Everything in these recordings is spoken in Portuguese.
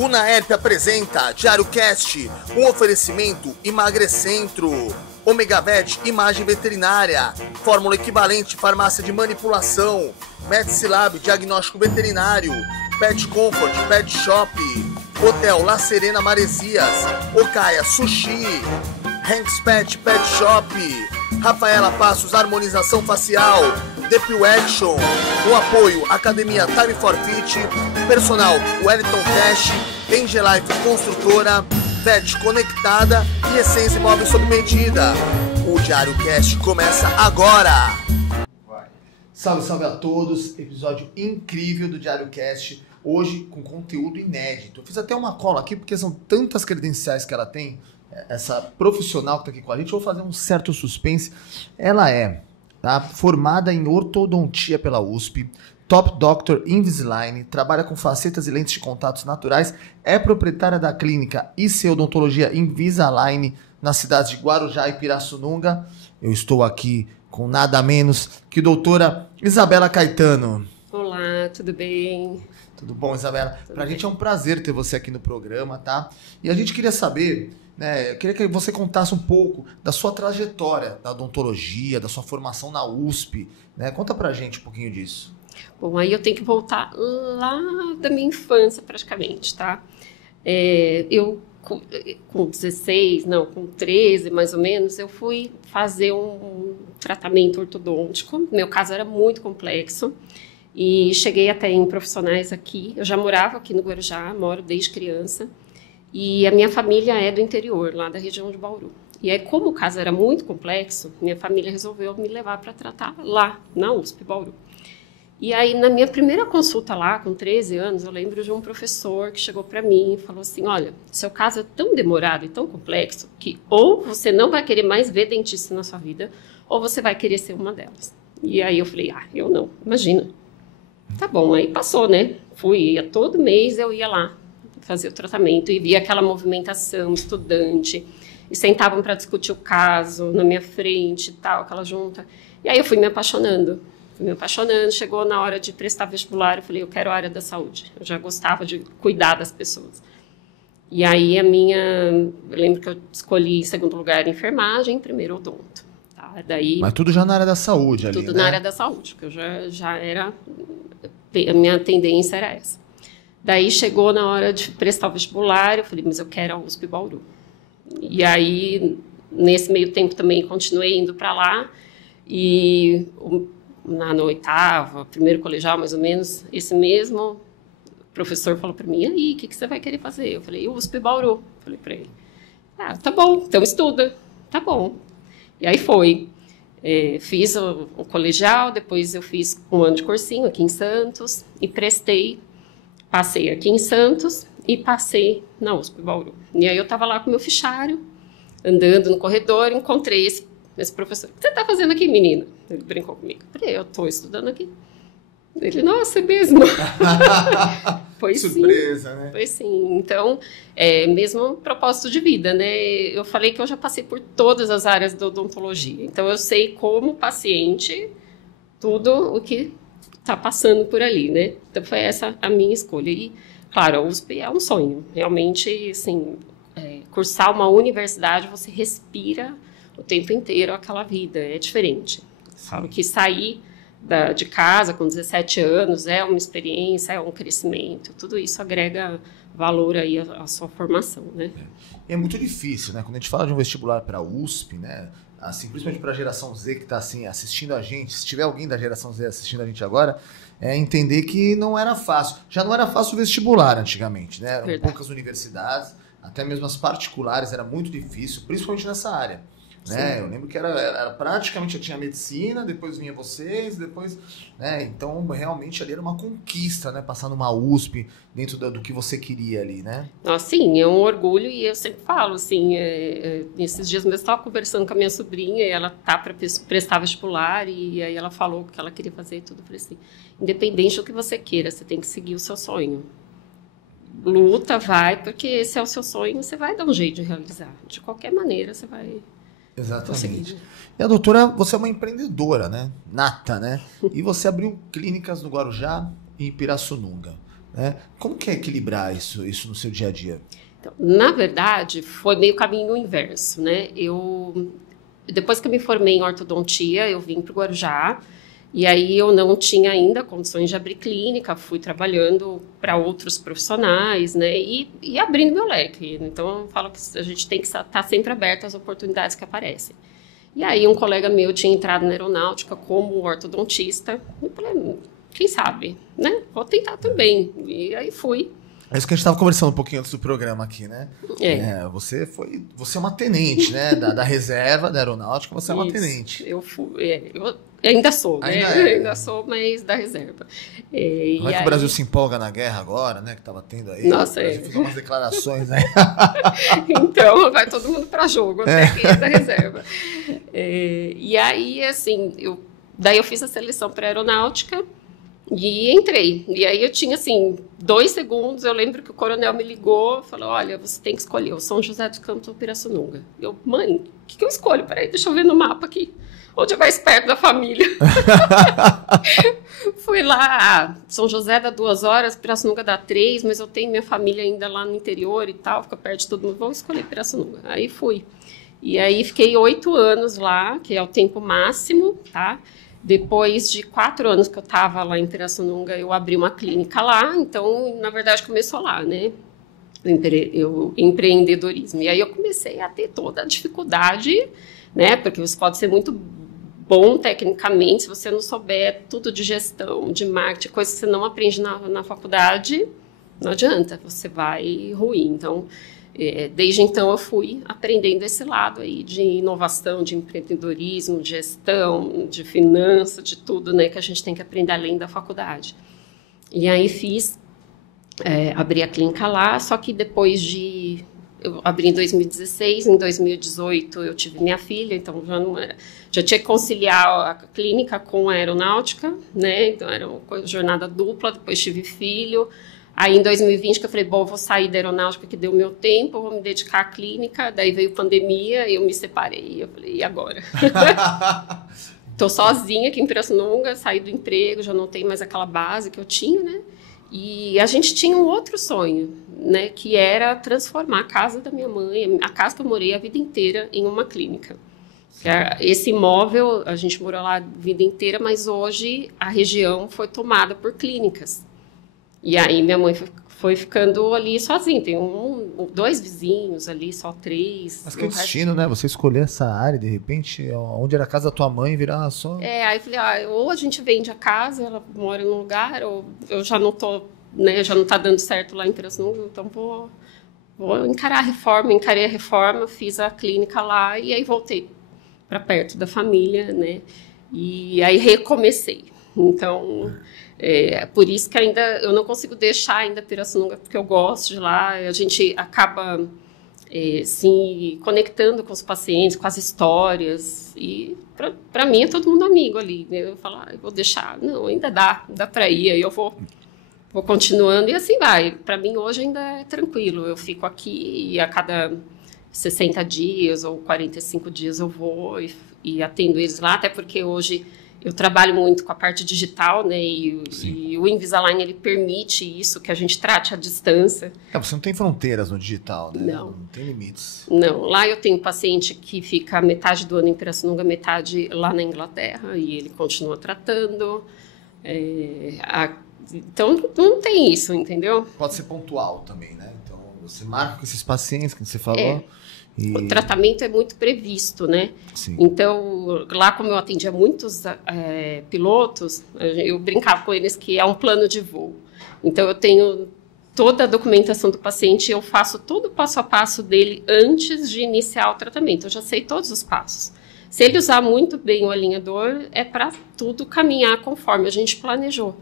Unaerp apresenta Diário Cast, um oferecimento Emagrecentro, Omegavet Imagem Veterinária, Fórmula Equivalente Farmácia de Manipulação, Medicilab Diagnóstico Veterinário, Pet Comfort Pet Shop, Hotel La Serena Maresias, Okaya Sushi, Hanks Pet Pet Shop, Rafaela Passos Harmonização Facial, Depil Action, o apoio Academia Time for Fit, Personal Wellington Cash, Angelife Construtora, Vet Conectada e Essência Imóvel sob medida. O Diário Cast começa agora! Salve, salve a todos! Episódio incrível do Diário Cast, hoje com conteúdo inédito. Eu fiz até uma cola aqui porque são tantas credenciais que ela tem, essa profissional que está aqui com a gente. Eu vou fazer um certo suspense. Ela é formada em ortodontia pela USP, Top Doctor Invisalign, trabalha com facetas e lentes de contatos naturais, é proprietária da clínica IC Odontologia Invisalign na cidade de Guarujá e Pirassununga. Eu estou aqui com nada menos que doutora Isabela Caetano. Olá, tudo bem? Tudo bom, Isabela? Pra gente é um prazer ter você aqui no programa, tá? E a gente queria saber, eu queria que você contasse um pouco da sua trajetória da odontologia, da sua formação na USP, né? Conta pra gente um pouquinho disso. Bom, aí eu tenho que voltar lá da minha infância praticamente, tá? Eu com 16, não, com 13 mais ou menos, eu fui fazer um tratamento ortodôntico. Meu caso era muito complexo e cheguei até em profissionais aqui. Eu já morava aqui no Guarujá, moro desde criança. E a minha família é do interior, lá da região de Bauru. E aí, como o caso era muito complexo, minha família resolveu me levar para tratar lá, na USP Bauru. E aí, na minha primeira consulta lá, com 13 anos, eu lembro de um professor que chegou para mim e falou assim, olha, seu caso é tão demorado e tão complexo que ou você não vai querer mais ver dentista na sua vida, ou você vai querer ser uma delas. E aí eu falei, eu não, imagina. Tá bom, aí passou, né? Todo mês eu ia lá fazer o tratamento e via aquela movimentação estudante e sentavam para discutir o caso na minha frente e tal, aquela junta. E aí eu fui me apaixonando, chegou na hora de prestar vestibular, eu falei, eu quero a área da saúde, eu já gostava de cuidar das pessoas. E aí eu lembro que eu escolhi em segundo lugar enfermagem, primeiro odonto. Tá? Mas tudo já na área da saúde ali, tudo né? na área da saúde, porque eu já era, a minha tendência era essa. Daí chegou na hora de prestar o vestibular, eu falei, mas eu quero a USP Bauru. E aí, nesse meio tempo também, continuei indo para lá. E na oitava, primeiro colegial, mais ou menos, esse mesmo professor falou para mim, e aí, o que você vai querer fazer? Eu falei, USP Bauru. Falei para ele, tá bom, então estuda. Tá bom. E aí foi. Fiz o colegial, depois eu fiz um ano de cursinho aqui em Santos e prestei. Passei aqui em Santos e passei na USP Bauru. E aí eu estava lá com o meu fichário, andando no corredor, encontrei esse professor. O que você está fazendo aqui, menina? Ele brincou comigo. Eu falei, eu estou estudando aqui. Ele, nossa, é mesmo? Foi surpresa, sim, né? Foi sim. Então, mesmo um propósito de vida, né? Eu falei que eu já passei por todas as áreas da odontologia. Então, eu sei como paciente tudo o que está passando por ali, né? Então foi essa a minha escolha. E, claro, a USP é um sonho. Realmente, assim, cursar uma universidade, você respira o tempo inteiro aquela vida. É diferente. Falo que sair de casa com 17 anos é uma experiência, é um crescimento. Tudo isso agrega valor aí à sua formação, né? É muito difícil, né? Quando a gente fala de um vestibular para a USP, né? Assim, principalmente para a geração Z que está assim, assistindo a gente, se tiver alguém da geração Z assistindo a gente agora, entender que não era fácil. Já não era fácil o vestibular antigamente, né? Eram poucas universidades, até mesmo as particulares era muito difícil, principalmente nessa área. Né? Eu lembro que era praticamente, eu tinha medicina, depois vinha vocês, depois, né? Então realmente ali era uma conquista, né? Passar numa USP dentro do que você queria ali, né? Sim, é um orgulho e eu sempre falo, assim, esses dias mesmo eu estava conversando com a minha sobrinha e ela tá para prestar vestibular e aí ela falou o que ela queria fazer e tudo, eu falei assim, independente do que você queira, você tem que seguir o seu sonho. Luta, vai, porque esse é o seu sonho, você vai dar um jeito de realizar. De qualquer maneira, você vai... Exatamente. E a doutora, você é uma empreendedora, né? Nata, né? E você abriu clínicas no Guarujá e em Pirassununga. né? Como que é equilibrar isso no seu dia a dia? Então, na verdade, foi meio caminho inverso, né? Depois que eu me formei em ortodontia, eu vim para o Guarujá, e aí eu não tinha ainda condições de abrir clínica, fui trabalhando para outros profissionais, né? E abrindo meu leque. Então, eu falo que a gente tem que estar sempre aberto às oportunidades que aparecem. E aí um colega meu tinha entrado na aeronáutica como ortodontista, e eu falei, quem sabe, né? Vou tentar também. E aí fui. É isso que a gente estava conversando um pouquinho antes do programa aqui, né? Você é uma tenente, né? Da reserva da aeronáutica, você é uma tenente. Eu ainda sou, né? Ainda sou, mas da reserva. Não é que o Brasil se empolga na guerra agora, né? Que estava tendo aí. Nossa, o Brasil fez umas declarações aí. Então, vai todo mundo para jogo, até que é da reserva. E aí, assim, daí eu fiz a seleção para aeronáutica. E entrei. E aí eu tinha, assim, 2 segundos. Eu lembro que o coronel me ligou e falou, olha, você tem que escolher o São José dos Campos ou Pirassununga. Eu, mãe, o que eu escolho? Peraí, deixa eu ver no mapa aqui. Onde é mais perto da família? Fui lá, São José dá 2 horas, Pirassununga dá 3, mas eu tenho minha família ainda lá no interior e tal, fica perto de todo mundo. Vou escolher Pirassununga. Aí fui. E aí fiquei 8 anos lá, que é o tempo máximo, tá? Depois de 4 anos que eu estava lá em Pirassununga, eu abri uma clínica lá, então, na verdade, começou lá, né? O empreendedorismo. E aí eu comecei a ter toda a dificuldade, né? Porque você pode ser muito bom tecnicamente, se você não souber tudo de gestão, de marketing, coisa que você não aprende na faculdade, não adianta, você vai ruir. Então, desde então eu fui aprendendo esse lado aí de inovação, de empreendedorismo, de gestão, de finanças, de tudo, né, que a gente tem que aprender além da faculdade. E aí abri a clínica lá, só que depois eu abri em 2016, em 2018 eu tive minha filha, então já tinha que conciliar a clínica com a aeronáutica, né, então era uma jornada dupla, depois tive filho. Aí, em 2020, que eu falei, bom, eu vou sair da aeronáutica, que deu meu tempo, vou me dedicar à clínica. Daí veio pandemia e eu me separei. Eu falei, e agora? Estou sozinha aqui em Pirassununga, saí do emprego, já não tenho mais aquela base que eu tinha, né? E a gente tinha um outro sonho, né? Que era transformar a casa da minha mãe, a casa que eu morei a vida inteira, em uma clínica. Esse imóvel, a gente morou lá a vida inteira, mas hoje a região foi tomada por clínicas. E aí minha mãe foi ficando ali sozinha. Tem 2 vizinhos ali, só 3. Mas que destino, né? Você escolher essa área, de repente, onde era a casa da tua mãe, virar só... Aí eu falei, ou a gente vende a casa, ela mora num lugar, ou eu já não tô, né, já não tá dando certo lá em Pirassununga, então vou encarar a reforma. Encarei a reforma, fiz a clínica lá e aí voltei para perto da família, né? E aí recomecei. Então... por isso que ainda eu não consigo deixar ainda Pirassununga, porque eu gosto de lá, a gente acaba se conectando com os pacientes, com as histórias, e para mim é todo mundo amigo ali, né? Eu falo, eu vou deixar, não, ainda dá para ir, aí eu vou continuando, e assim vai. Para mim hoje ainda é tranquilo, eu fico aqui e a cada 60 dias ou 45 dias eu vou e atendo eles lá, até porque hoje... Eu trabalho muito com a parte digital, né? E o Invisalign, ele permite isso, que a gente trate à distância. Você não tem fronteiras no digital, né? Não. Não tem limites. Não. Lá eu tenho paciente que fica metade do ano em Pirassununga, metade lá na Inglaterra, e ele continua tratando. Então, não tem isso, entendeu? Pode ser pontual também, né? Então, você marca com esses pacientes que você falou... O tratamento é muito previsto, né? Sim. Então, lá como eu atendia muitos pilotos, eu brincava com eles que é um plano de voo. Então, eu tenho toda a documentação do paciente, eu faço todo o passo a passo dele antes de iniciar o tratamento. Eu já sei todos os passos. Se ele usar muito bem o alinhador, é para tudo caminhar conforme a gente planejou.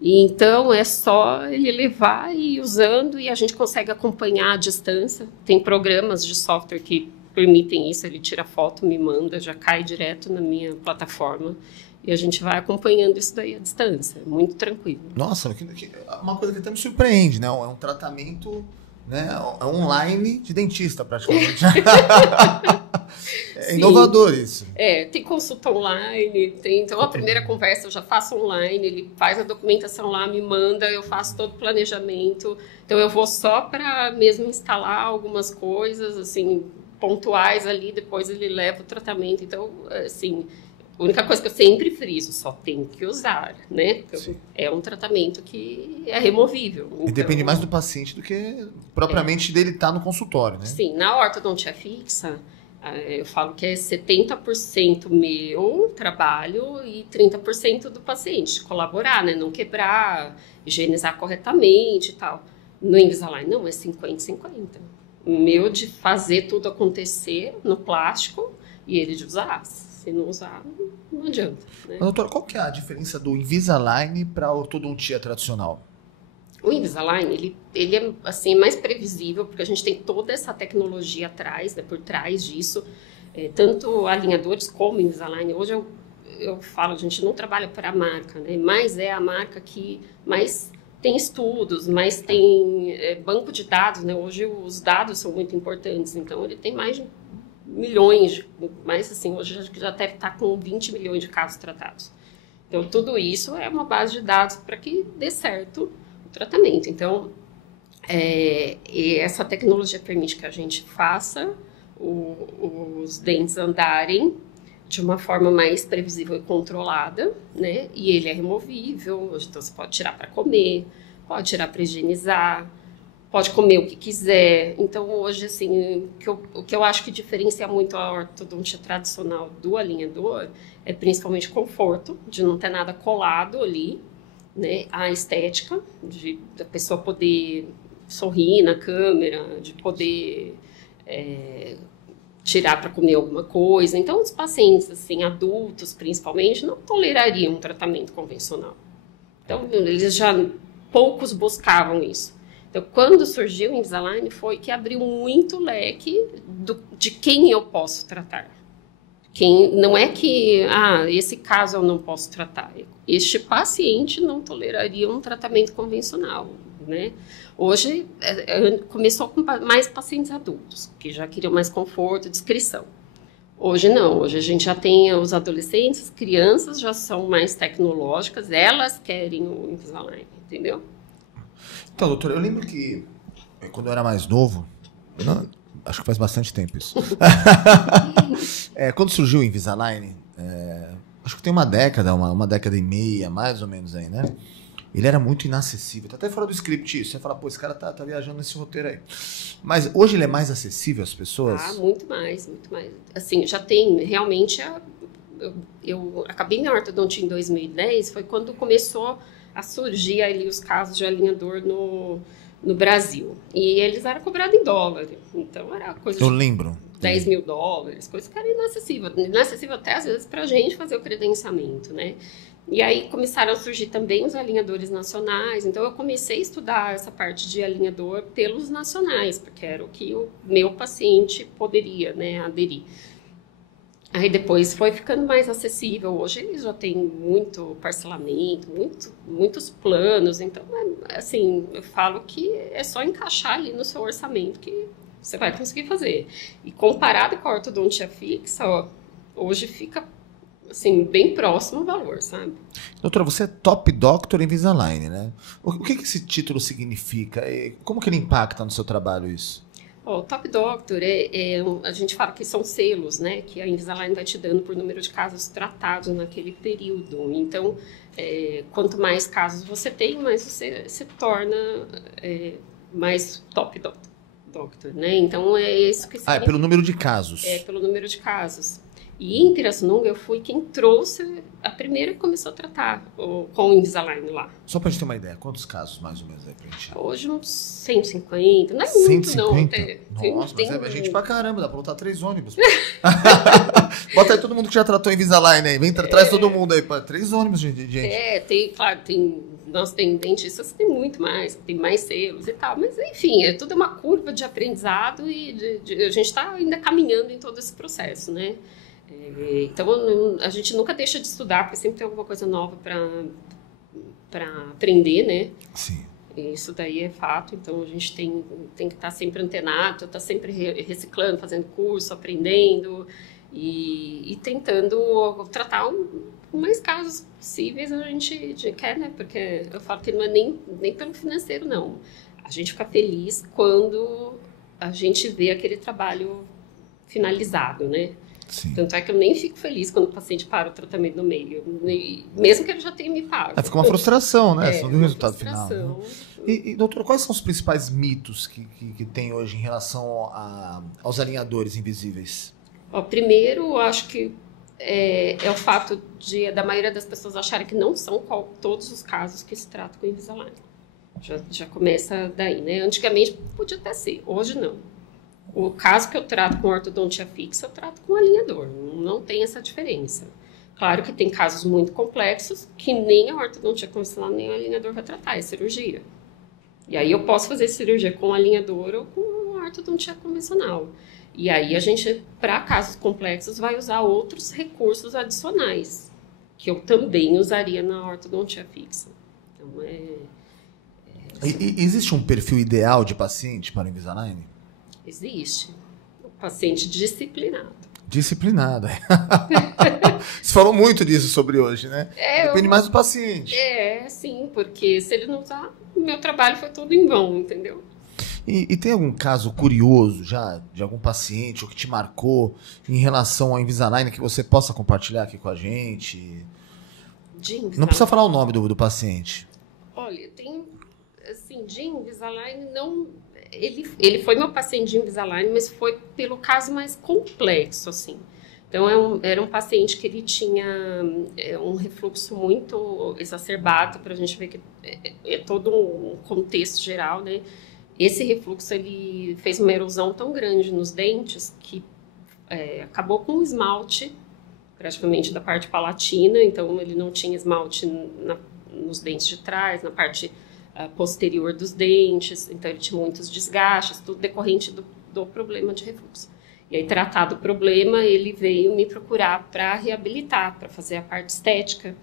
E então é só ele levar e ir usando e a gente consegue acompanhar à distância. Tem programas de software que permitem isso, ele tira foto, me manda, já cai direto na minha plataforma e a gente vai acompanhando isso daí à distância, muito tranquilo. Nossa, uma coisa que até me surpreende, né? É um tratamento né? É online de dentista, praticamente. É inovador isso. Tem consulta online, então a primeira conversa eu já faço online, ele faz a documentação lá, me manda, eu faço todo o planejamento. Então eu vou só para mesmo instalar algumas coisas, assim, pontuais ali, depois ele leva o tratamento. Então, assim, a única coisa que eu sempre friso, só tem que usar, né? É um tratamento que é removível. Então, e depende mais do paciente do que propriamente dele estar no consultório, né? Sim, na ortodontia fixa, eu falo que é 70% meu trabalho e 30% do paciente. Colaborar, né? Não quebrar, higienizar corretamente e tal. No Invisalign, não, é 50-50. Meu de fazer tudo acontecer no plástico e ele de usar. Se não usar, não adianta. Né? Mas, doutora, qual que é a diferença do Invisalign para a ortodontia tradicional? O Invisalign, ele é assim, mais previsível, porque a gente tem toda essa tecnologia atrás, né, por trás disso, tanto alinhadores como Invisalign. Hoje eu falo, a gente não trabalha para a marca, né, mas é a marca que mais tem estudos, mais tem banco de dados, né, hoje os dados são muito importantes, então ele tem mais de milhões, mas assim, hoje já deve estar com 20 milhões de casos tratados. Então, tudo isso é uma base de dados para que dê certo tratamento. Então, e essa tecnologia permite que a gente faça os dentes andarem de uma forma mais previsível e controlada, né? E ele é removível, então você pode tirar para comer, pode tirar para higienizar, pode comer o que quiser. Então, hoje, assim, o que eu acho que diferencia muito a ortodontia tradicional do alinhador é principalmente conforto, de não ter nada colado ali, né? A estética, da pessoa poder sorrir na câmera, de poder tirar para comer alguma coisa. Então, os pacientes, assim, adultos principalmente, não tolerariam um tratamento convencional. Então, poucos buscavam isso. Então, quando surgiu o Invisalign, foi que abriu muito leque de quem eu posso tratar. Não é que, esse caso eu não posso tratar. Este paciente não toleraria um tratamento convencional, né? Hoje, começou com mais pacientes adultos, que já queriam mais conforto, discrição. Hoje não, hoje a gente já tem os adolescentes, as crianças já são mais tecnológicas, elas querem o Invisalign, entendeu? Então, doutora, eu lembro que quando eu era mais novo, acho que faz bastante tempo isso. Quando surgiu o Invisalign, acho que tem uma década e meia, mais ou menos aí, né? Ele era muito inacessível. Tá até fora do script isso. Você fala, pô, esse cara tá viajando nesse roteiro aí. Mas hoje ele é mais acessível às pessoas? Muito mais, muito mais. Assim, já tem realmente... Eu acabei minha ortodontia em 2010, foi quando começou a surgir ali os casos de alinhador no Brasil. E eles eram cobrados em dólar. Então, era coisa Eu lembro. 10 mil dólares, coisa que era inacessível. Inacessível até, às vezes, para a gente fazer o credenciamento, né? E aí começaram a surgir também os alinhadores nacionais. Então, eu comecei a estudar essa parte de alinhador pelos nacionais, porque era o que o meu paciente poderia, né, aderir. Aí depois foi ficando mais acessível. Hoje eles já têm muito parcelamento, muitos planos. Então, assim, eu falo que é só encaixar ali no seu orçamento que você vai conseguir fazer. E comparado com a ortodontia fixa, hoje fica, assim, bem próximo ao valor, sabe? Doutora, você é Top Doctor Invisalign, né? O que esse título significa? Como que ele impacta no seu trabalho isso? O Top Doctor, a gente fala que são selos, né, que a Invisalign vai te dando por número de casos tratados naquele período. Então, quanto mais casos você tem, mais você se torna mais Top Doctor, né? Então, é isso que significa. É pelo número de casos. É pelo número de casos. E em Pirassununga eu fui quem trouxe, a primeira que começou a tratar com o Invisalign lá. Só pra gente ter uma ideia, quantos casos mais ou menos aí pra gente? Hoje uns 150, não é 150? Muito não. Nossa, mas é gente pra caramba, dá pra botar 3 ônibus. Bota aí todo mundo que já tratou Invisalign aí, traz todo mundo aí, 3 ônibus, gente. Claro, tem dentistas que tem muito mais, tem mais selos e tal, mas enfim, tudo uma curva de aprendizado e a gente tá ainda caminhando em todo esse processo, né? Então, a gente nunca deixa de estudar, porque sempre tem alguma coisa nova para aprender, né? Sim. Isso daí é fato, então a gente tem que estar sempre antenado, estar sempre reciclando, fazendo curso, aprendendo e tentando tratar o mais casos possíveis a gente quer, né? Porque eu falo que não é nem pelo financeiro, não. A gente fica feliz quando a gente vê aquele trabalho finalizado, né? Sim. Tanto é que eu nem fico feliz quando o paciente para o tratamento no meio, mesmo que ele já tenha me pago. Fica uma frustração, né? Você não viu o uma resultado final. Né? E, doutor, quais são os principais mitos que tem hoje em relação aos alinhadores invisíveis? Primeiro, eu acho que é o fato da maioria das pessoas acharem que não são todos os casos que se tratam com Invisalign. Já começa daí, né? Antigamente podia até ser, hoje não. O caso que eu trato com ortodontia fixa, eu trato com alinhador, não tem essa diferença. Claro que tem casos muito complexos que nem a ortodontia convencional nem o alinhador vai tratar, é cirurgia. E aí eu posso fazer cirurgia com alinhador ou com ortodontia convencional. E aí a gente, para casos complexos, vai usar outros recursos adicionais, que eu também usaria na ortodontia fixa. Então, existe um perfil ideal de paciente para o Invisalign? Existe. O paciente disciplinado. Disciplinado. Você falou muito disso sobre hoje, né? Depende mais do paciente. Sim, porque se ele não usar, o meu trabalho foi todo em vão, entendeu? E tem algum caso curioso já de algum paciente ou que te marcou em relação ao Invisalign que você possa compartilhar aqui com a gente? Não precisa falar o nome do paciente. Olha, tem, assim, de Invisalign, não... Ele foi meu paciente de Invisalign, mas foi pelo caso mais complexo, assim. Então, era um paciente que ele tinha um refluxo muito exacerbado, para a gente ver que é todo um contexto geral, né? Esse refluxo, ele fez uma erosão tão grande nos dentes que acabou com o esmalte, praticamente da parte palatina, então ele não tinha esmalte nos dentes de trás, na parte posterior dos dentes, então ele tinha muitos desgastes, tudo decorrente do problema de refluxo. E aí, tratado o problema, ele veio me procurar para reabilitar, para fazer a parte estética.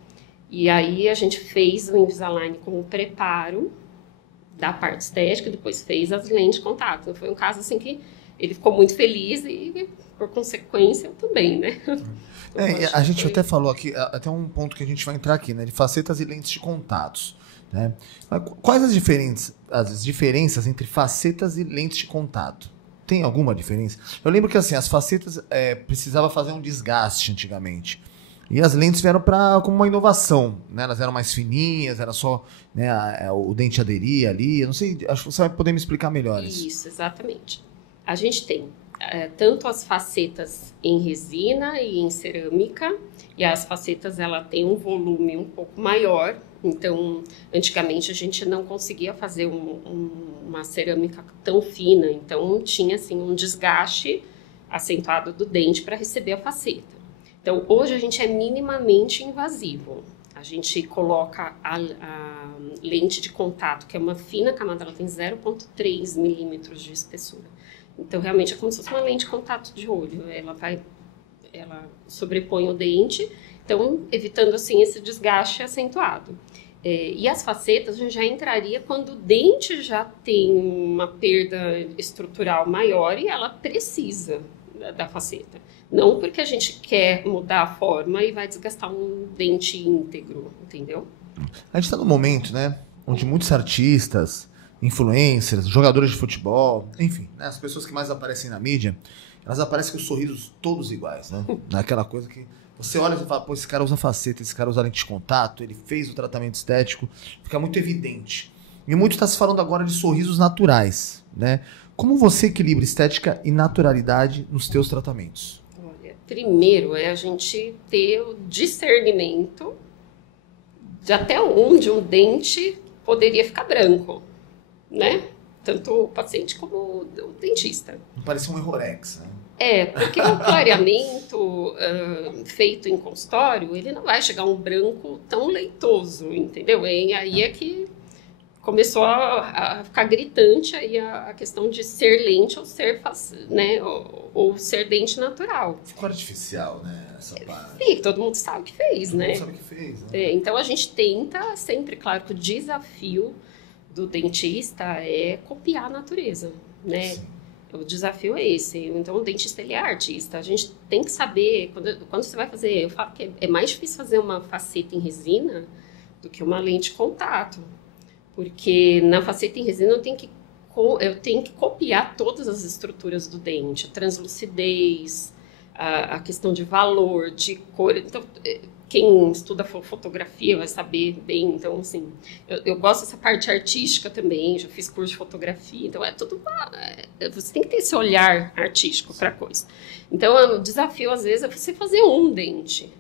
E aí a gente fez o Invisalign com o preparo da parte estética, depois fez as lentes de contato. Então, foi um caso assim que ele ficou muito feliz e, por consequência, eu também, né? A gente até falou aqui, até um ponto que a gente vai entrar aqui, né? De facetas e lentes de contatos. Né? Quais as diferenças entre facetas e lentes de contato? Tem alguma diferença? Eu lembro que assim, as facetas precisava fazer um desgaste antigamente. E as lentes vieram como uma inovação. Né? Elas eram mais fininhas, era só, né, o dente aderir ali. Eu não sei, acho que você vai poder me explicar melhor isso. Isso, exatamente. A gente tem tanto as facetas em resina e em cerâmica. E as facetas, ela tem um volume um pouco maior. Então, antigamente a gente não conseguia fazer uma cerâmica tão fina, então tinha assim um desgaste acentuado do dente para receber a faceta. Então, hoje a gente é minimamente invasivo. A gente coloca a lente de contato, que é uma fina camada, ela tem 0,3 milímetros de espessura. Então, realmente é como se fosse uma lente de contato de olho. Ela sobrepõe o dente, então evitando assim esse desgaste acentuado. E as facetas a gente já entraria quando o dente já tem uma perda estrutural maior e ela precisa da faceta. Não porque a gente quer mudar a forma e vai desgastar um dente íntegro, entendeu? A gente está num momento, né, onde muitos artistas, influencers, jogadores de futebol, enfim, né, as pessoas que mais aparecem na mídia, elas aparecem com os sorrisos todos iguais, né? Aquela coisa que você olha e fala, pô, esse cara usa faceta, esse cara usa lente de contato, ele fez o tratamento estético, fica muito evidente. E muito está se falando agora de sorrisos naturais, né? Como você equilibra estética e naturalidade nos teus tratamentos? Olha, primeiro é a gente ter o discernimento de até onde um dente poderia ficar branco, né? Tanto o paciente como o dentista. Não parece um errorex, né? Porque o clareamento feito em consultório, ele não vai chegar a um branco tão leitoso, entendeu? E aí é que começou a ficar gritante aí a questão de ser lente ou ser, né, ou ser dente natural. Ficou artificial, né, essa parte. Sim, todo mundo sabe que fez, né? Todo mundo sabe que fez, né? Então a gente tenta sempre, claro que o desafio do dentista é copiar a natureza, né? Sim. O desafio é esse. Então, o dentista, ele é artista. A gente tem que saber, quando você vai fazer, eu falo que é mais difícil fazer uma faceta em resina do que uma lente de contato. Porque na faceta em resina eu tenho que copiar todas as estruturas do dente, a translucidez, a questão de valor, de cor. Então, quem estuda fotografia vai saber bem. Então, assim, eu gosto dessa parte artística também, já fiz curso de fotografia, então é tudo. Você tem que ter esse olhar artístico para a coisa. Então, o desafio, às vezes, é você fazer um dente.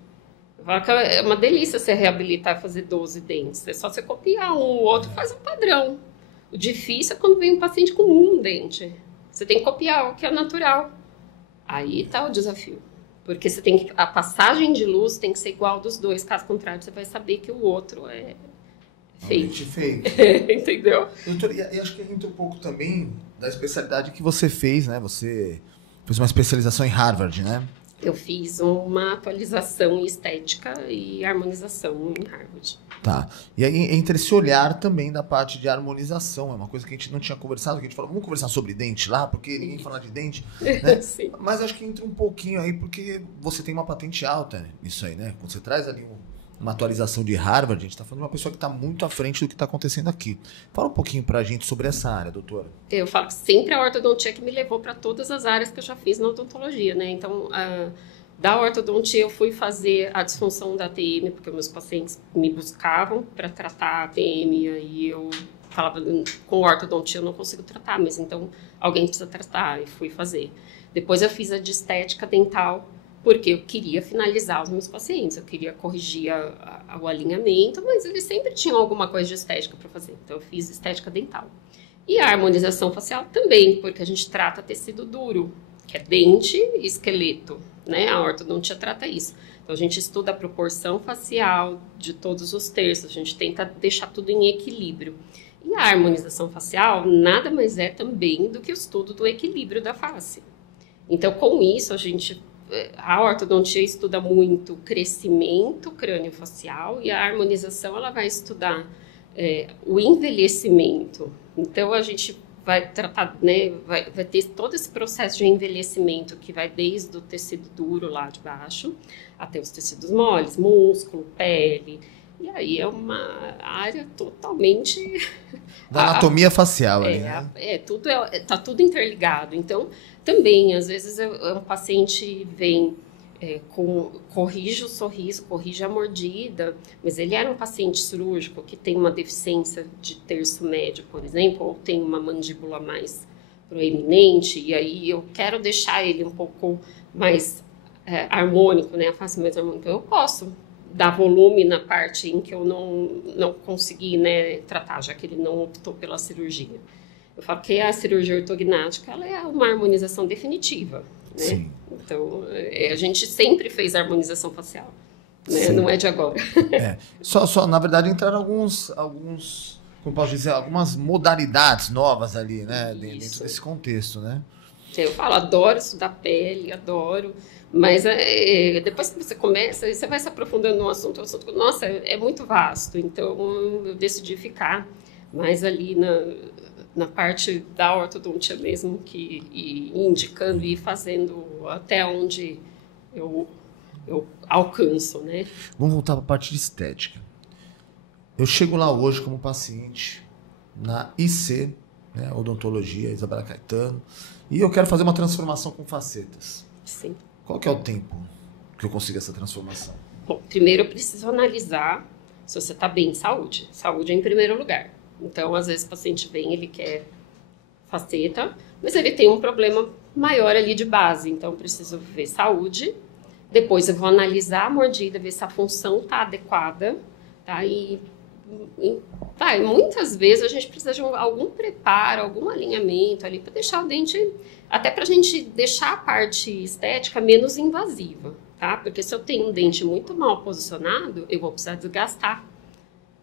É uma delícia você reabilitar e fazer 12 dentes. É só você copiar um, o outro faz um padrão. O difícil é quando vem um paciente com um dente. Você tem que copiar o que é natural. Aí está o desafio. Porque a passagem de luz tem que ser igual dos dois. Caso contrário, você vai saber que o outro é fake. Entendeu? Doutor, e acho que entra um pouco também da especialidade que você fez, né? Você fez uma especialização em Harvard, né? Eu fiz uma atualização em estética e harmonização em Harvard. Tá. E aí entra esse olhar também da parte de harmonização. É uma coisa que a gente não tinha conversado, que a gente falou, vamos conversar sobre dente lá, porque ninguém fala de dente, né? Sim. Mas acho que entra um pouquinho aí, porque você tem uma patente alta nisso aí, né? Quando você traz ali uma atualização de Harvard, a gente está falando de uma pessoa que está muito à frente do que está acontecendo aqui. Fala um pouquinho pra gente sobre essa área, doutora. Eu falo que sempre a ortodontia que me levou para todas as áreas que eu já fiz na odontologia, né? Então, da ortodontia eu fui fazer a disfunção da ATM, porque meus pacientes me buscavam para tratar a ATM, e aí eu falava, com ortodontia eu não consigo tratar, mas então alguém precisa tratar, e fui fazer. Depois eu fiz a de estética dental, porque eu queria finalizar os meus pacientes, eu queria corrigir o alinhamento, mas eles sempre tinham alguma coisa de estética para fazer, então eu fiz estética dental. E a harmonização facial também, porque a gente trata tecido duro, que é dente e esqueleto, né? A ortodontia trata isso. Então, a gente estuda a proporção facial de todos os terços, a gente tenta deixar tudo em equilíbrio. E a harmonização facial nada mais é também do que o estudo do equilíbrio da face. Então, com isso, a ortodontia estuda muito o crescimento crânio-facial e a harmonização ela vai estudar o envelhecimento. Então, a gente vai tratar, né, vai ter todo esse processo de envelhecimento que vai desde o tecido duro lá de baixo até os tecidos moles, músculo, pele. E aí é uma área totalmente... Da anatomia facial ali, né? Tá tudo interligado. Então, também, às vezes, um paciente vem... corrige o sorriso, corrige a mordida, mas ele era um paciente cirúrgico que tem uma deficiência de terço médio, por exemplo, ou tem uma mandíbula mais proeminente, e aí eu quero deixar ele um pouco mais harmônico, né, a face mais harmônica. Eu posso dar volume na parte em que eu não consegui, né, tratar, já que ele não optou pela cirurgia. Eu falo que a cirurgia ortognática ela é uma harmonização definitiva. Né? Sim. Então, a gente sempre fez harmonização facial, né? Não é de agora. Só, na verdade, entraram alguns, como posso dizer, algumas modalidades novas ali, né? Dentro desse contexto, né? Eu falo, adoro estudar pele, adoro, mas depois que você começa, você vai se aprofundando no assunto, nossa, é muito vasto, então eu decidi ficar mais ali na parte da ortodontia mesmo, e indicando e fazendo até onde eu alcanço, né? Vamos voltar para a parte de estética. Eu chego lá hoje como paciente na IC, né, Odontologia, Isabela Caetano, e eu quero fazer uma transformação com facetas. Sim. Qual que é o tempo que eu consigo essa transformação? Bom, primeiro eu preciso analisar se você está bem de saúde. Saúde é em primeiro lugar. Então, às vezes o paciente vem, ele quer faceta, mas ele tem um problema maior ali de base. Então, eu preciso ver saúde. Depois eu vou analisar a mordida, ver se a função está adequada. Tá? E muitas vezes a gente precisa de algum preparo, algum alinhamento ali para deixar o dente, até para a gente deixar a parte estética menos invasiva. Tá? Porque se eu tenho um dente muito mal posicionado, eu vou precisar desgastar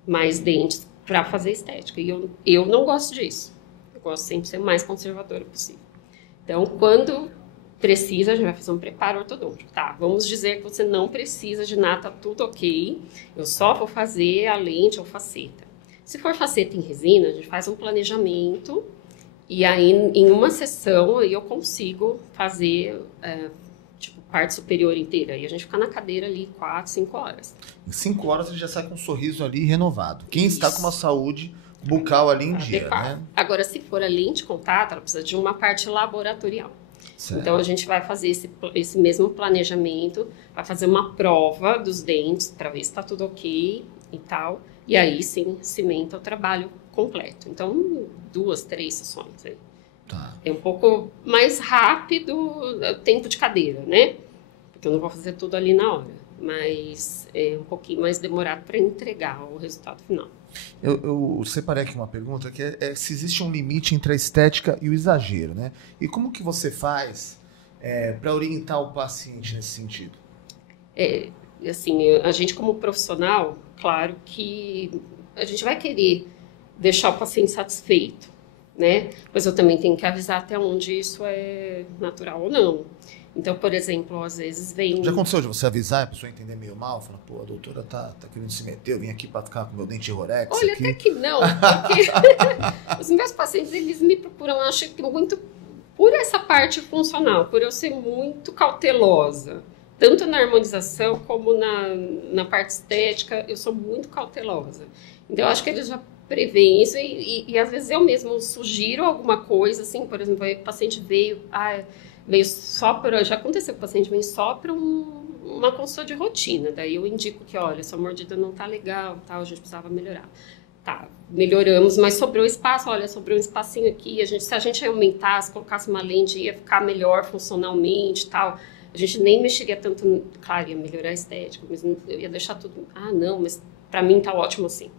mais dentes para fazer estética. E eu não gosto disso. Eu gosto sempre de ser o mais conservadora possível. Então, quando precisa, a gente vai fazer um preparo ortodôntico. Tá, vamos dizer que você não precisa de nada, tá tudo ok. Eu só vou fazer a lente ou faceta. Se for faceta em resina, a gente faz um planejamento e aí em uma sessão aí eu consigo fazer tipo parte superior inteira. E a gente fica na cadeira ali 4, 5 horas. Em 5 horas você já sai com um sorriso ali renovado. Quem está com uma saúde bucal ali em dia, né? Agora, se for a lente de contato, ela precisa de uma parte laboratorial. Certo. Então, a gente vai fazer esse mesmo planejamento, vai fazer uma prova dos dentes para ver se está tudo ok e tal. E aí, sim, cimenta o trabalho completo. Então, 2, 3 sessões aí. Tá. É um pouco mais rápido o tempo de cadeira, né? Porque eu não vou fazer tudo ali na hora. Mas é um pouquinho mais demorado para entregar o resultado final. Eu separei aqui uma pergunta que é se existe um limite entre a estética e o exagero, né? E como que você faz para orientar o paciente nesse sentido? Assim, a gente como profissional, claro que a gente vai querer deixar o paciente satisfeito, né? Mas eu também tenho que avisar até onde isso é natural ou não. Então, por exemplo, às vezes vem... Já aconteceu de você avisar e a pessoa entender meio mal? Falar, pô, a doutora tá querendo se meter, eu vim aqui para ficar com meu dente Rorex. Olha, aqui. até que não, porque os meus pacientes, eles me procuram, acho que muito por essa parte funcional, por eu ser muito cautelosa. Tanto na harmonização como na parte estética, eu sou muito cautelosa. Então, eu acho que eles já preveem isso e às vezes eu mesmo sugiro alguma coisa, assim, por exemplo, o paciente veio só para... Já aconteceu que o paciente vem só para uma consulta de rotina. Daí eu indico que, olha, sua mordida não tá legal, tal, a gente precisava melhorar. Tá, melhoramos, mas sobrou espaço, olha, sobrou um espacinho aqui. Se a gente aumentasse, colocasse uma lente, ia ficar melhor funcionalmente, tal. A gente nem mexeria tanto, claro, ia melhorar a estética, mas eu ia deixar tudo... não, mas para mim tá ótimo assim.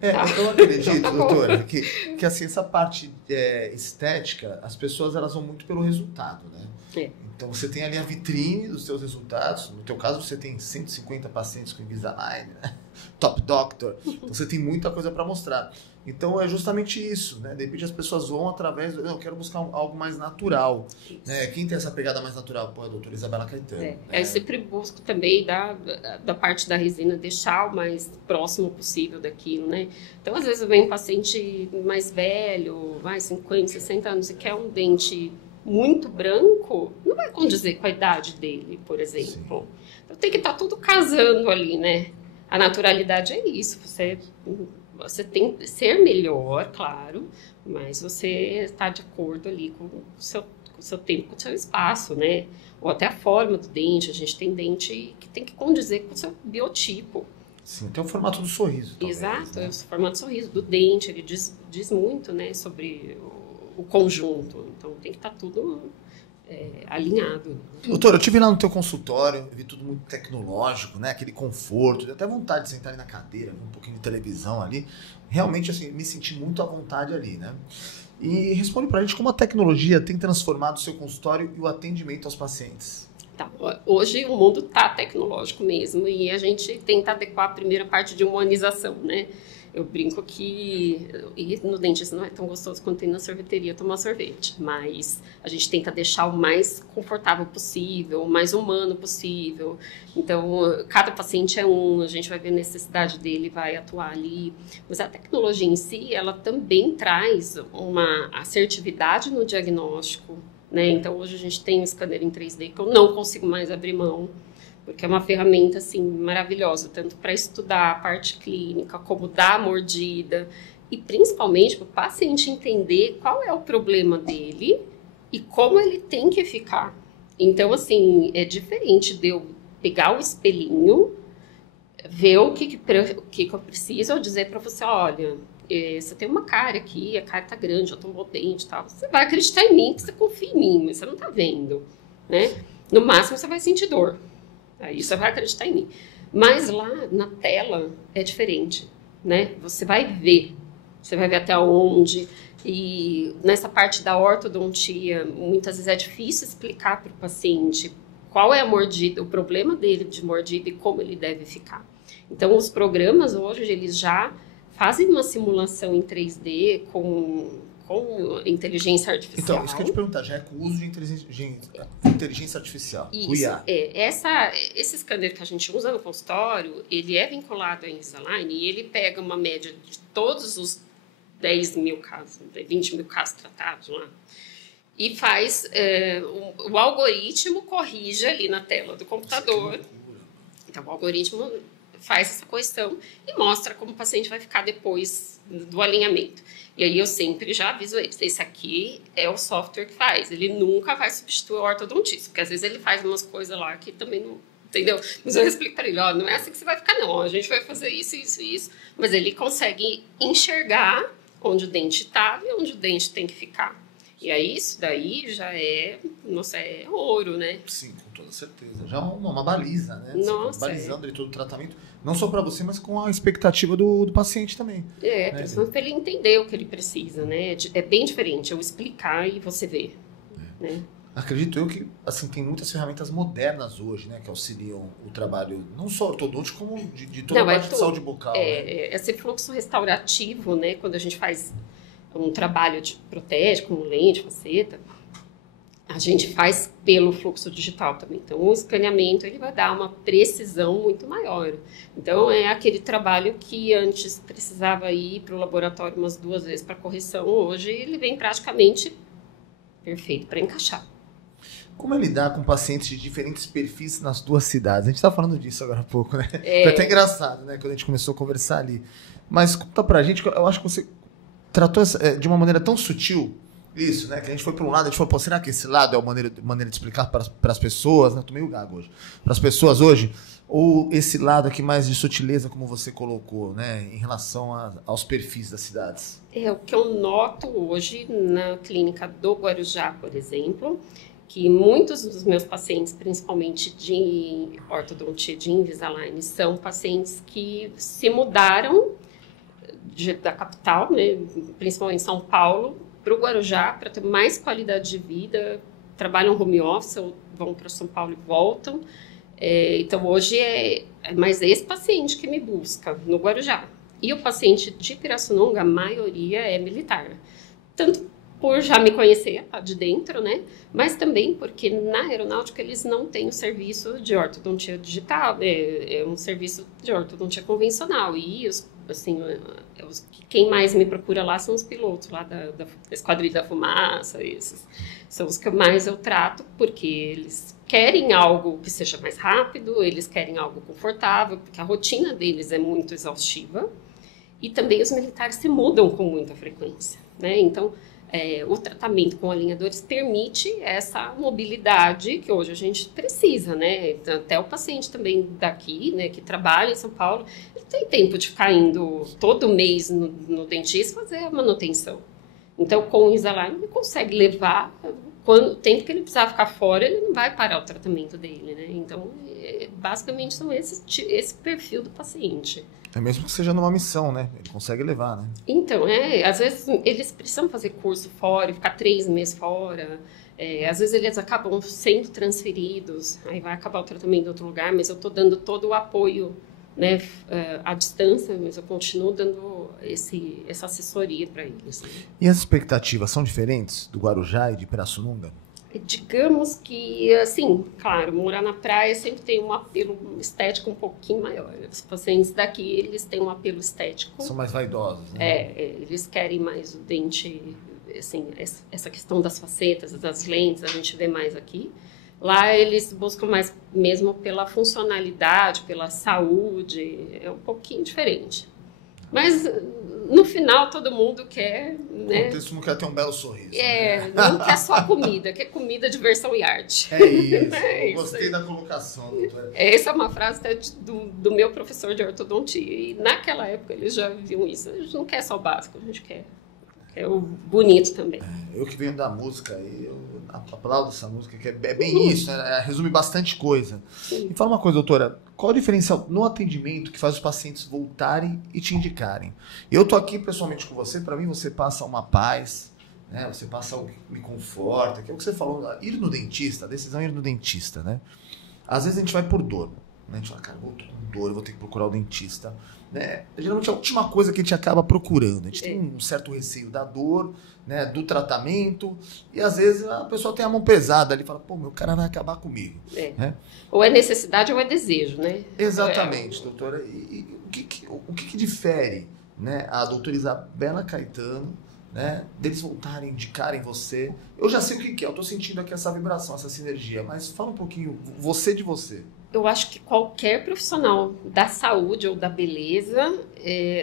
Tá. Eu acredito, doutora, que assim, essa parte estética, as pessoas elas vão muito pelo resultado, né? Então você tem ali a vitrine dos seus resultados. No teu caso, você tem 150 pacientes com Invisalign, né? Top Doctor. Então você tem muita coisa para mostrar. Então é justamente isso, né? De repente as pessoas vão através eu quero buscar algo mais natural. Né? Quem tem essa pegada mais natural? Pô, a doutora Isabela Caetano. Eu sempre busco também da parte da resina deixar o mais próximo possível daquilo, né? Então às vezes vem um paciente mais velho, 50, 60 anos, e quer um dente muito branco, não vai condizer com a idade dele, por exemplo. Sim. Então tem que estar tudo casando ali, né? A naturalidade é isso, você tem que ser melhor, claro, mas você está de acordo ali com o seu tempo, com o seu espaço, né? Ou até a forma do dente. A gente tem dente que tem que condizer com o seu biotipo. Sim, tem o formato do sorriso. Talvez, exato, né? O formato do sorriso, do dente, ele diz muito, né, sobre o conjunto. Então tem que estar tudo alinhado. Doutor, eu estive lá no teu consultório, eu vi tudo muito tecnológico, né? Aquele conforto, deu até vontade de sentar ali na cadeira, ver um pouquinho de televisão ali. Realmente, assim, me senti muito à vontade ali, né? E responde pra gente como a tecnologia tem transformado o seu consultório e o atendimento aos pacientes. Tá, hoje o mundo tá tecnológico mesmo e a gente tenta adequar a primeira parte de humanização, né? Eu brinco que ir no dentista não é tão gostoso quanto ir na sorveteria tomar sorvete, mas a gente tenta deixar o mais confortável possível, o mais humano possível. Então, cada paciente é a gente vai ver a necessidade dele, vai atuar ali. Mas a tecnologia em si, ela também traz uma assertividade no diagnóstico, né? Então, hoje a gente tem um scanner em 3D que eu não consigo mais abrir mão, porque é uma ferramenta, assim, maravilhosa, tanto para estudar a parte clínica, como dar a mordida, e principalmente para o paciente entender qual é o problema dele e como ele tem que ficar. Então, assim, é diferente de eu pegar o espelhinho, ver o que eu preciso, ou dizer para você, olha, você tem uma cárie aqui, a cárie tá grande, já tomou dente e tal. Você vai acreditar em mim, porque você confia em mim, mas você não tá vendo, né? No máximo, você vai sentir dor. Aí você vai acreditar em mim. Mas lá na tela é diferente, né? Você vai ver até onde. E nessa parte da ortodontia, muitas vezes é difícil explicar para o paciente qual é a mordida, o problema dele de mordida e como ele deve ficar. Então, os programas hoje, eles já fazem uma simulação em 3D com com inteligência artificial. Então, isso que eu ia te perguntar, já é com o uso de inteligência artificial. Isso, IA. esse scanner que a gente usa no consultório, ele é vinculado à Invisalign e ele pega uma média de todos os 10 mil casos, 20 mil casos tratados lá, e faz, o algoritmo corrige ali na tela do computador. Então, o algoritmo faz essa correção e mostra como o paciente vai ficar depois do alinhamento. E aí eu sempre já aviso eles, esse aqui é o software que faz, ele nunca vai substituir o ortodontista, porque às vezes ele faz umas coisas lá que também não, entendeu? Mas eu explico para ele, ó, não é assim que você vai ficar não, a gente vai fazer isso, isso e isso, mas ele consegue enxergar onde o dente está e onde o dente tem que ficar. E aí isso daí já é, nossa, é ouro, né? Sim, com toda certeza. Já é uma baliza, né? Nossa, balizando ali todo o tratamento, não só para você, mas com a expectativa do paciente também. É, né? Principalmente para ele entender o que ele precisa, né? É bem diferente eu explicar e você ver, né? Acredito eu que assim, tem muitas ferramentas modernas hoje, né? Que auxiliam o trabalho, não só ortodôntico, como de toda a parte de saúde bucal. Né? Esse fluxo restaurativo, né? Quando a gente faz um trabalho de protético, como lente, faceta, a gente faz pelo fluxo digital também. Então, o escaneamento ele vai dar uma precisão muito maior. Então, é aquele trabalho que antes precisava ir para o laboratório umas 2 vezes para correção, hoje ele vem praticamente perfeito para encaixar. Como é lidar com pacientes de diferentes perfis nas 2 cidades? A gente estava falando disso agora há pouco, né? Foi até engraçado, né? Quando a gente começou a conversar ali. Mas conta pra gente, eu acho que você tratou de uma maneira tão sutil isso, né? Que a gente foi para um lado, a gente falou, pô, será que esse lado é a maneira de explicar para as pessoas, né? Tô meio gago hoje. Para as pessoas hoje, ou esse lado aqui mais de sutileza, como você colocou, né? Em relação aos perfis das cidades? O que eu noto hoje na clínica do Guarujá, por exemplo, que muitos dos meus pacientes, principalmente de ortodontia de Invisalign, são pacientes que se mudaram da capital, né, principalmente São Paulo, para o Guarujá, para ter mais qualidade de vida, trabalham home office ou vão para São Paulo e voltam. Então, hoje é mais esse paciente que me busca no Guarujá. E o paciente de Pirassununga, a maioria é militar. Tanto por já me conhecer lá de dentro, né? Mas também porque na aeronáutica eles não têm o serviço de ortodontia digital, é um serviço de ortodontia convencional. E quem mais me procura lá são os pilotos lá da Esquadrilha da Fumaça, esses são os que mais eu trato, porque eles querem algo que seja mais rápido, eles querem algo confortável, porque a rotina deles é muito exaustiva, e também os militares se mudam com muita frequência, né? Então, o tratamento com alinhadores permite essa mobilidade que hoje a gente precisa, né? Até o paciente também daqui, né, que trabalha em São Paulo, ele tem tempo de ficar indo todo mês no dentista fazer a manutenção. Então, com o Invisalign, ele consegue levar, o tempo que ele precisar ficar fora, ele não vai parar o tratamento dele, né? Então, basicamente, são esse perfil do paciente. É mesmo que seja numa missão, né? Ele consegue levar, né? Então, às vezes eles precisam fazer curso fora e ficar 3 meses fora. Às vezes eles acabam sendo transferidos, aí vai acabar o tratamento em outro lugar, mas eu estou dando todo o apoio, né, à distância, mas eu continuo dando essa assessoria para eles. Né? E as expectativas são diferentes do Guarujá e de Pirassununga? Digamos que, assim, claro, morar na praia sempre tem um apelo estético um pouquinho maior. Os pacientes daqui, eles têm um apelo estético. São mais vaidosos, né? Eles querem mais o dente, assim, essa questão das facetas, das lentes, a gente vê mais aqui. Lá eles buscam mais mesmo pela funcionalidade, pela saúde, é um pouquinho diferente. Mas, no final, todo mundo quer, né? Todo mundo quer ter um belo sorriso. Não quer só comida, quer comida, diversão e arte. É isso. Gostei da colocação, doutora. Essa é uma frase até do meu professor de ortodontia. E naquela época eles já viam isso. A gente não quer só o básico, a gente quer o bonito também. Eu que venho da música, eu aplaudo essa música, que é bem isso, né? Resume bastante coisa. Sim. E fala uma coisa, doutora, qual o diferencial no atendimento que faz os pacientes voltarem e te indicarem? Eu tô aqui pessoalmente com você, para mim você passa uma paz, né? Você passa algo que me conforta, que é o que você falou, ir no dentista, a decisão é ir no dentista, né? Às vezes a gente vai por dor, né? A gente fala, cara, vou com dor, eu vou ter que procurar o dentista. né, geralmente é a última coisa que a gente acaba procurando. A gente tem um certo receio da dor, né, do tratamento, e às vezes a pessoa tem a mão pesada ali e fala, pô, meu cara vai acabar comigo. Né? Ou é necessidade ou é desejo, né? Exatamente, doutora. E o que difere, né, a doutora Isabela Caetano, né, deles voltarem, indicarem você? Eu já sei o que é, eu estou sentindo aqui essa vibração, essa sinergia, mas fala um pouquinho, você de você. Eu acho que qualquer profissional da saúde ou da beleza,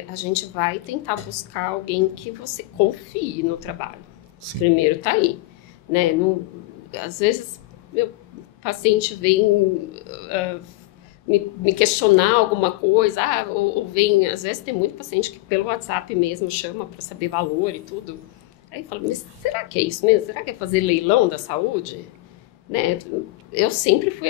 a gente vai tentar buscar alguém que você confie no trabalho. Sim. Primeiro tá aí, né? Às vezes, meu paciente vem me questionar alguma coisa, ou vem, às vezes tem muito paciente que pelo WhatsApp mesmo chama para saber valor e tudo. Aí fala, mas será que é isso mesmo? Será que é fazer leilão da saúde? Né? Eu sempre fui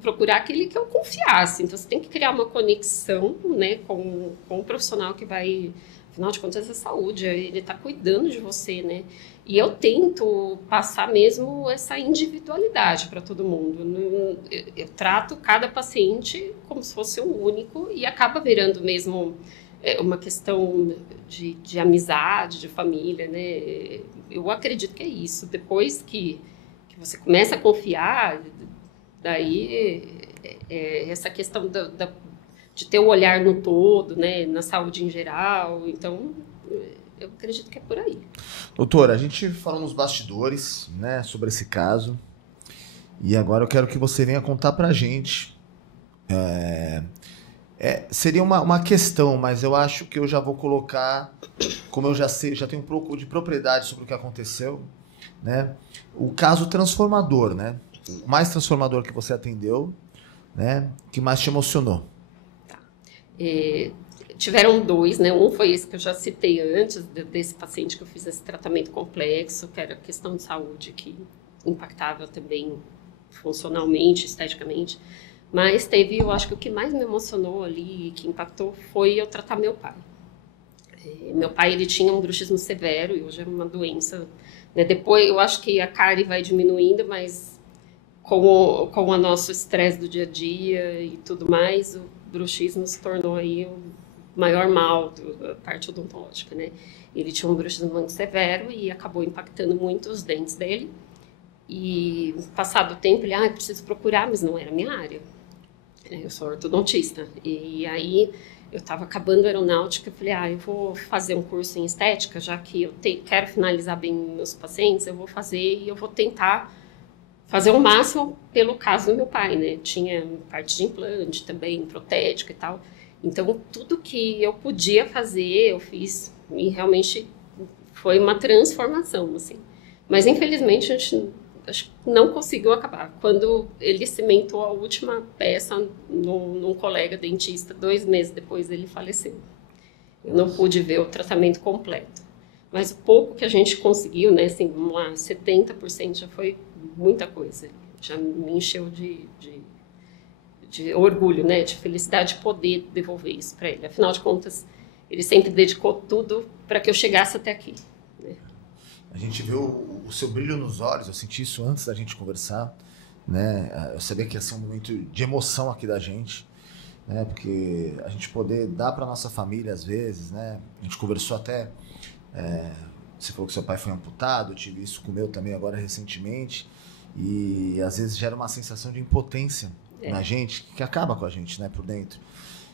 procurar aquele que eu confiasse. Então, você tem que criar uma conexão, né, com o profissional que vai... Afinal de contas, é saúde. Ele está cuidando de você, né? E eu tento passar mesmo essa individualidade para todo mundo. Eu trato cada paciente como se fosse um único e acaba virando mesmo uma questão de amizade, de família, né? Eu acredito que é isso. Depois que você começa a confiar, daí essa questão de ter o olhar no todo, né, na saúde em geral. Então, eu acredito que é por aí. Doutora, a gente falou nos bastidores, né, sobre esse caso, e agora eu quero que você venha contar pra gente. Seria uma questão, mas eu acho que eu já vou colocar, como eu já sei, já tenho um pouco de propriedade sobre o que aconteceu, né? O caso transformador, né? O mais transformador que você atendeu, né? Que mais te emocionou? Tá. Tiveram dois, né? Um foi esse que eu já citei antes, desse paciente que eu fiz esse tratamento complexo, que era questão de saúde, que impactava também funcionalmente, esteticamente. Mas teve, eu acho que o que mais me emocionou ali, que impactou, foi eu tratar meu pai. Meu pai, ele tinha um bruxismo severo, e hoje é uma doença... Depois, eu acho que a cárie vai diminuindo, mas com o nosso estresse do dia a dia e tudo mais, o bruxismo se tornou aí o maior mal da parte odontológica, né? Ele tinha um bruxismo muito severo e acabou impactando muito os dentes dele. E, passado o tempo, ele, preciso procurar, mas não era minha área. Eu sou ortodontista. E aí... eu estava acabando a aeronáutica, eu falei, eu vou fazer um curso em estética, já que eu quero finalizar bem meus pacientes, eu vou fazer e eu vou tentar fazer o máximo pelo caso do meu pai, né? Tinha parte de implante também, protética e tal. Então, tudo que eu podia fazer, eu fiz. E realmente foi uma transformação, assim. Mas, infelizmente, a gente não conseguiu acabar. Quando ele cimentou a última peça num colega dentista, 2 meses depois ele faleceu. Eu não pude ver o tratamento completo. Mas o pouco que a gente conseguiu, né, assim, vamos lá, 70% já foi muita coisa. Já me encheu de orgulho, né, de felicidade de poder devolver isso para ele. Afinal de contas, ele sempre dedicou tudo para que eu chegasse até aqui. Né? A gente viu o seu brilho nos olhos, eu senti isso antes da gente conversar, né? Eu sabia que ia ser um momento de emoção aqui da gente, né? Porque a gente poder dar para nossa família às vezes, né? A gente conversou até, você falou que seu pai foi amputado, eu tive isso com o meu também agora recentemente, e às vezes gera uma sensação de impotência na gente, que acaba com a gente, né, por dentro.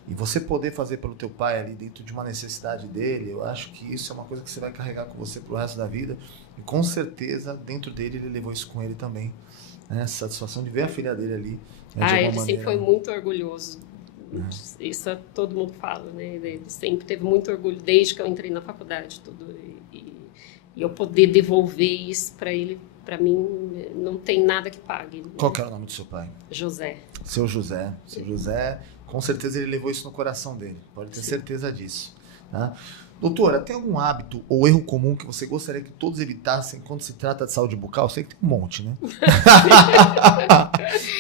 E você poder fazer pelo teu pai ali dentro de uma necessidade dele, eu acho que isso é uma coisa que você vai carregar com você pro resto da vida. E com certeza, dentro dele, ele levou isso com ele também. Né? Essa satisfação de ver a filha dele ali. Né, ele sempre foi muito orgulhoso. Isso todo mundo fala, né? Ele sempre teve muito orgulho desde que eu entrei na faculdade. Tudo. E eu poder devolver isso para ele, para mim, não tem nada que pague. Né? Qual que era o nome do seu pai? José. Seu José. Seu José... Com certeza ele levou isso no coração dele. Pode ter certeza disso. Tá? Doutora, tem algum hábito ou erro comum que você gostaria que todos evitassem quando se trata de saúde bucal? Eu sei que tem um monte, né?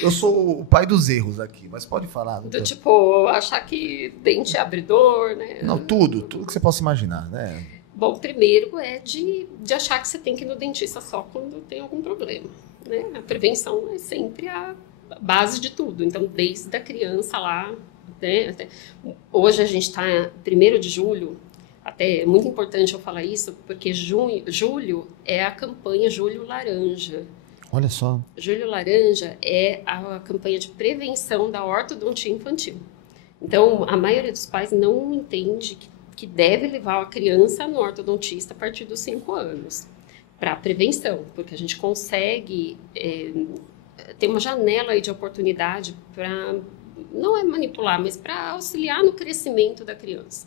Eu sou o pai dos erros aqui, mas pode falar. Doutora. Tipo, achar que dente é abridor, né? Não, tudo que você possa imaginar, né? Bom, primeiro é de achar que você tem que ir no dentista só quando tem algum problema. Né? A prevenção é sempre a base de tudo. Então, desde a criança lá, né? Hoje a gente está 1º de julho, até é muito importante eu falar isso, porque julho é a campanha Julho Laranja. Olha só. Julho Laranja é a campanha de prevenção da ortodontia infantil. Então, a maioria dos pais não entende que deve levar a criança no ortodontista a partir dos 5 anos, para prevenção, porque a gente consegue ter uma janela aí de oportunidade para, não é manipular, mas para auxiliar no crescimento da criança.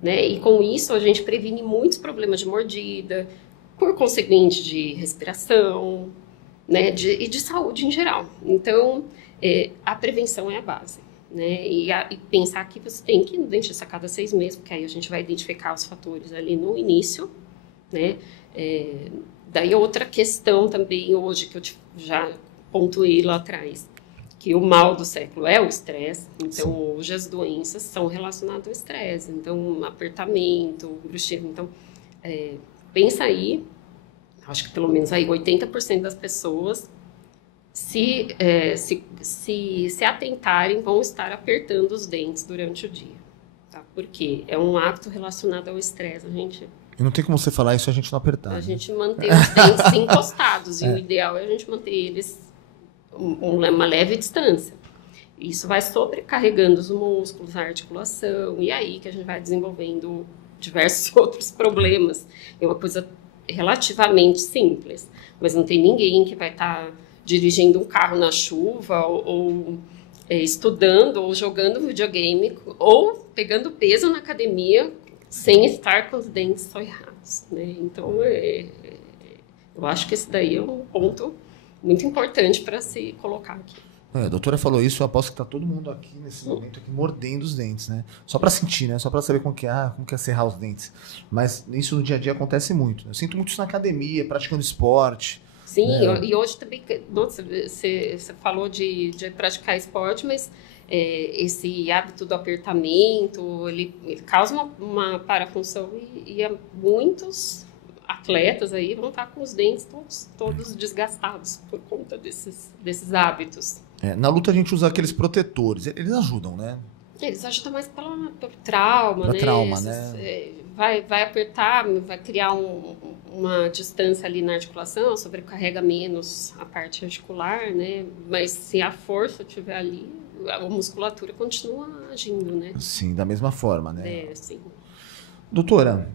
Né? E com isso a gente previne muitos problemas de mordida, por conseguinte de respiração, né? E de saúde em geral. Então, a prevenção é a base. Né? E pensar que você tem que ir no dentista a cada 6 meses, porque aí a gente vai identificar os fatores ali no início. Né? Daí outra questão também hoje, que eu já pontuei lá atrás, que o mal do século é o estresse. Então, sim, hoje as doenças são relacionadas ao estresse. Então, apertamento, bruxismo. Então, pensa aí, acho que pelo menos aí 80% das pessoas, se atentarem, vão estar apertando os dentes durante o dia. Tá? Porque é um hábito relacionado ao estresse. E não tem como você falar isso e a gente não apertar. A né? gente manter os dentes encostados. E o ideal é a gente manter eles uma leve distância. Isso vai sobrecarregando os músculos, a articulação, e aí que a gente vai desenvolvendo diversos outros problemas. É uma coisa relativamente simples, mas não tem ninguém que vai estar dirigindo um carro na chuva ou estudando ou jogando videogame ou pegando peso na academia sem estar com os dentes soerrados, né? Então, eu acho que esse daí é um ponto muito importante para se colocar aqui. A doutora falou isso, eu aposto que está todo mundo aqui nesse momento aqui mordendo os dentes, né? Só para sentir, né? Só para saber como que é serrar os dentes. Mas isso no dia a dia acontece muito. Eu sinto muito isso na academia, praticando esporte. Sim, né? E hoje também, nossa, você falou de praticar esporte, mas esse hábito do apertamento, ele causa uma parafunção e muitos atletas aí vão estar com os dentes todos desgastados por conta desses hábitos. Na luta a gente usa aqueles protetores, eles ajudam, né? Eles ajudam mais pelo trauma, né? Trauma, né? Vai apertar, vai criar uma distância ali na articulação, sobrecarrega menos a parte articular, né? Mas se a força estiver ali, a musculatura continua agindo, né? Sim, da mesma forma, né? Sim. Doutora,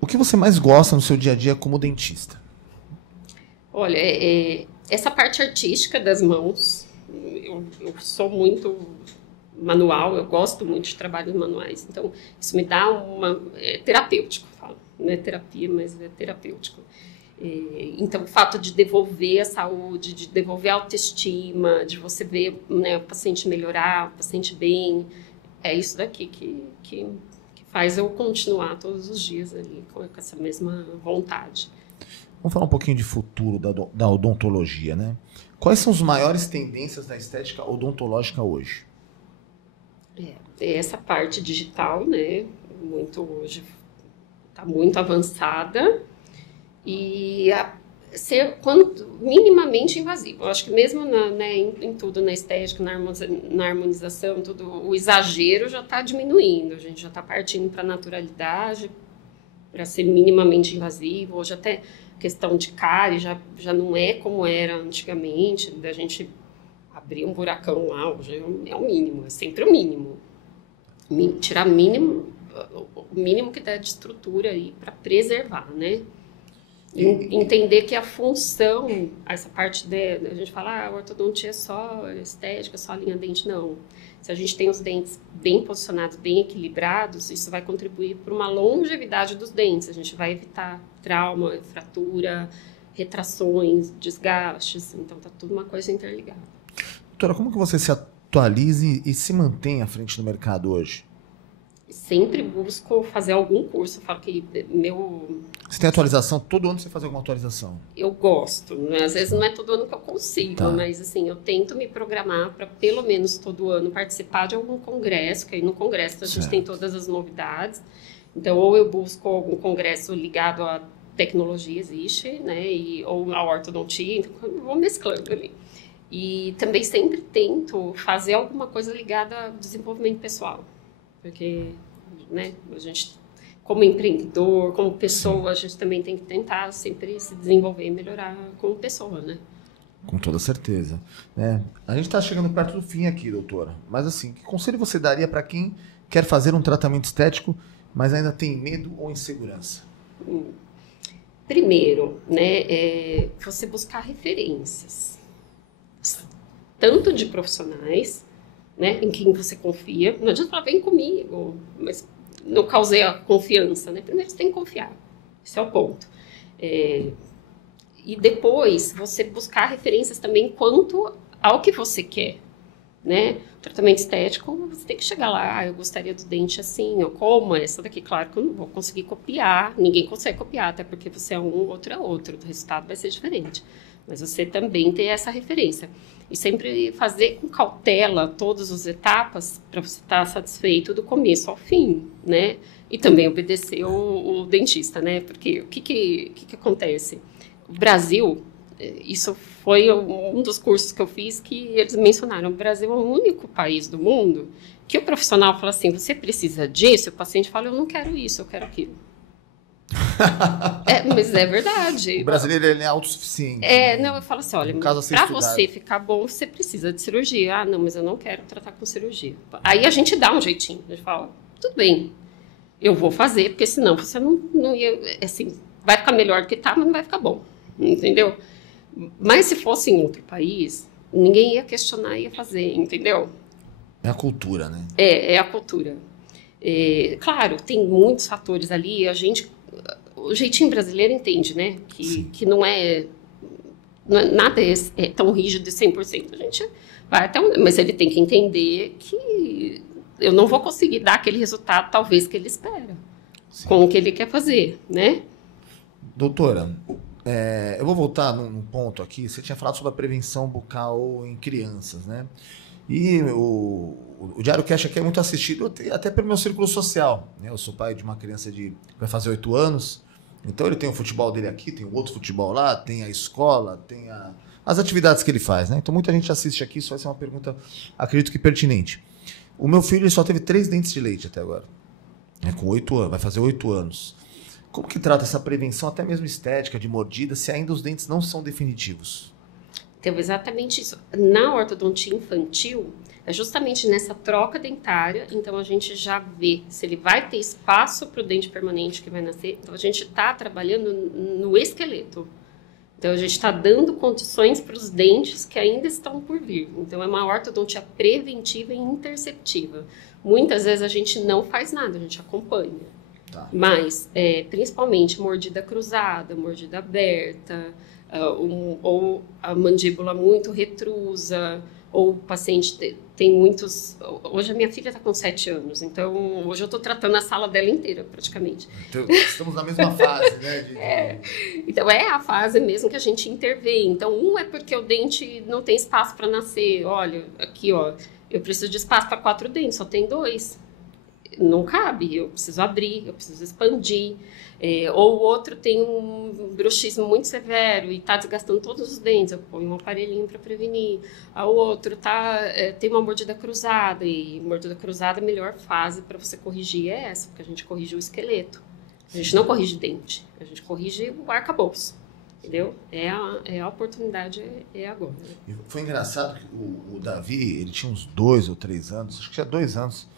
o que você mais gosta no seu dia a dia como dentista? Olha, essa parte artística das mãos, eu sou muito manual, eu gosto muito de trabalhos manuais, então isso me dá terapêutico, falo, não é terapia, mas é terapêutico. Então, o fato de devolver a saúde, de devolver a autoestima, de você ver, né, o paciente melhorar, o paciente bem, é isso daqui que faz eu continuar todos os dias ali com essa mesma vontade. Vamos falar um pouquinho de futuro da odontologia, né? Quais são as maiores tendências da estética odontológica hoje? Essa parte digital, né? Hoje está muito avançada e ser minimamente invasivo. Eu acho que mesmo em tudo, na estética, na harmonização, tudo, o exagero já está diminuindo. A gente já está partindo para a naturalidade, para ser minimamente invasivo. Hoje até questão de cárie já não é como era antigamente, da gente abrir um buracão lá, hoje é o mínimo, é sempre o mínimo. Tirar o mínimo que dá de estrutura aí para preservar, né? Entender que a função, essa parte a gente fala, a ortodontia é só estética, só linha dente, não. Se a gente tem os dentes bem posicionados, bem equilibrados, isso vai contribuir para uma longevidade dos dentes. A gente vai evitar trauma, fratura, retrações, desgastes. Então, tá tudo uma coisa interligada. Doutora, como que você se atualiza e se mantém à frente do mercado hoje? Sempre busco fazer algum curso. Eu falo que Você tem atualização? Todo ano você faz alguma atualização? Eu gosto. Né? Às vezes não é todo ano que eu consigo, tá, mas assim, eu tento me programar para pelo menos todo ano participar de algum congresso, que aí no congresso a gente tem todas as novidades. Então, ou eu busco algum congresso ligado à tecnologia, existe, né? Ou à ortodontia, então eu vou mesclando ali. E também sempre tento fazer alguma coisa ligada ao desenvolvimento pessoal. Porque, né, a gente, como empreendedor, como pessoa, a gente também tem que tentar sempre se desenvolver e melhorar como pessoa, né? Com toda certeza. A gente está chegando perto do fim aqui, doutora. Mas assim, que conselho você daria para quem quer fazer um tratamento estético, mas ainda tem medo ou insegurança? Primeiro, né, você buscar referências. Tanto de profissionais, né, em quem você confia. Não adianta falar, vem comigo, mas não causei a confiança, né? Primeiro você tem que confiar. Esse é o ponto. E depois você buscar referências também quanto ao que você quer, né? O tratamento estético, você tem que chegar lá, eu gostaria do dente assim, ou como essa daqui. Claro que eu não vou conseguir copiar, ninguém consegue copiar, até porque você é um, o outro é outro, o resultado vai ser diferente. Mas você também tem essa referência. E sempre fazer com cautela todas as etapas para você estar satisfeito do começo ao fim, né? E também obedecer o dentista, né? Porque o que acontece? O Brasil, isso foi um dos cursos que eu fiz que eles mencionaram. O Brasil é o único país do mundo que o profissional fala assim, você precisa disso? O paciente fala, eu não quero isso, eu quero aquilo. Mas é verdade. O brasileiro ele é autossuficiente. Não, eu falo assim, olha, para você ficar bom, você precisa de cirurgia. Ah, não, mas eu não quero tratar com cirurgia. Aí a gente dá um jeitinho, a gente fala, tudo bem, eu vou fazer, porque senão você não ia, assim, vai ficar melhor do que tá, mas não vai ficar bom, entendeu? Mas se fosse em outro país, ninguém ia questionar, ia fazer, entendeu? É a cultura, né? É a cultura. Claro, tem muitos fatores ali, o jeitinho brasileiro entende, né? Que não é nada é tão rígido de 100%. A gente vai até mas ele tem que entender que eu não vou conseguir dar aquele resultado, talvez, que ele espera, com o que ele quer fazer, né? Doutora, eu vou voltar num ponto aqui. Você tinha falado sobre a prevenção bucal em crianças, né? E o Diário Cash aqui é muito assistido até pelo meu círculo social, né? Eu sou pai de uma criança vai fazer 8 anos, então ele tem o futebol dele aqui, tem o outro futebol lá, tem a escola, tem as atividades que ele faz, né? Então muita gente assiste aqui, isso vai ser uma pergunta, acredito que pertinente. O meu filho ele só teve 3 dentes de leite até agora, com 8 anos, vai fazer 8 anos. Como que trata essa prevenção, até mesmo estética, de mordida, se ainda os dentes não são definitivos? Então, exatamente isso. Na ortodontia infantil, é justamente nessa troca dentária, então a gente já vê se ele vai ter espaço para o dente permanente que vai nascer. Então, a gente está trabalhando no esqueleto. Então, a gente está dando condições para os dentes que ainda estão por vir. Então, é uma ortodontia preventiva e interceptiva. Muitas vezes a gente não faz nada, a gente acompanha. Tá. Mas, principalmente, mordida cruzada, mordida aberta, ou a mandíbula muito retrusa, ou o paciente tem muitos... Hoje a minha filha está com 7 anos, então hoje eu estou tratando a sala dela inteira, praticamente. Então, estamos na mesma fase, né? Então é a fase mesmo que a gente intervém. Então, é porque o dente não tem espaço para nascer. Olha, aqui, ó, eu preciso de espaço para 4 dentes, só tem 2. Não cabe, eu preciso abrir, eu preciso expandir. Ou o outro tem um bruxismo muito severo e está desgastando todos os dentes, eu ponho um aparelhinho para prevenir. O outro tem uma mordida cruzada, e mordida cruzada, a melhor fase para você corrigir é essa, porque a gente corrige o esqueleto. A gente não corrige dente, a gente corrige o arcabouço. Entendeu? A oportunidade é agora. Né? Foi engraçado que o Davi, ele tinha uns 2 ou 3 anos, acho que tinha 2 anos,